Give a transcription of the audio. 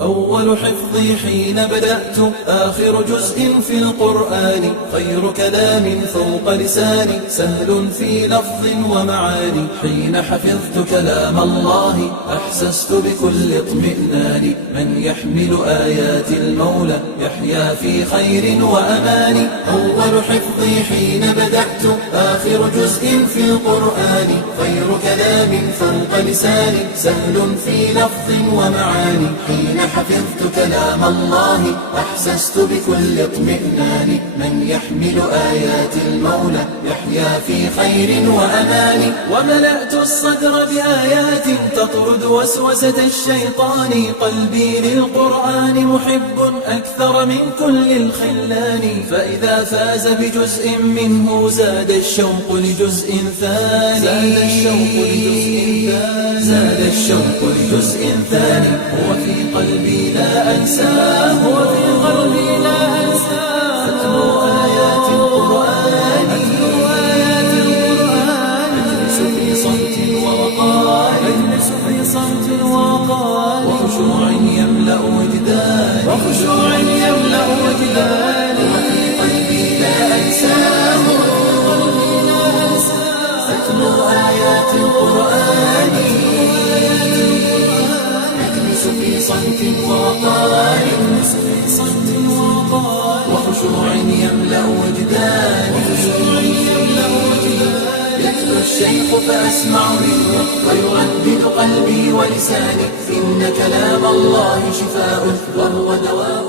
أول حفظي حين بدأت آخر جزء في القرآن، خير كلام فوق لساني سهل في لفظ ومعاني. حين حفظت كلام الله أحسست بكل اطمئنان، من يحمل آيات المولى يحيا في خير وأمان. أول حفظي حين بدأت آخر جزء في القرآن، خير كلام فوق لساني سهل في لفظ ومعاني. حين حفظت كلام الله أحسست بكل اطمئنان، من يحمل آيات المولى يحيا في خير وأمان. وملأت الصدر بآيات تطرد وسوسة الشيطان، قلبي للقرآن محب أكثر من كل الخلان. فإذا فاز بجزء منه زاد الشوق لجزء ثاني، زاد الشوق لجزء ثاني. هو في قلبي لا أنساه، هو في قلبي لا أنساه. أتلو آيات القرآن، أجلس في صمت ووقار، أجلس في صمت ووقار. وخشوع يملأ وجداني، وخشوع يملأ وجداني. وفي قلبي لا أنساه، أتلو آيات القرآن، أجلس في صمت ووقار، أجلس في صمت ووقار. وخشوع يملأ وجداني، وخشوع يملأ وجداني. يتلو الشيخ فأسمع منه ويردد قلبي ولساني، إن كلام الله شفاء وهو دواء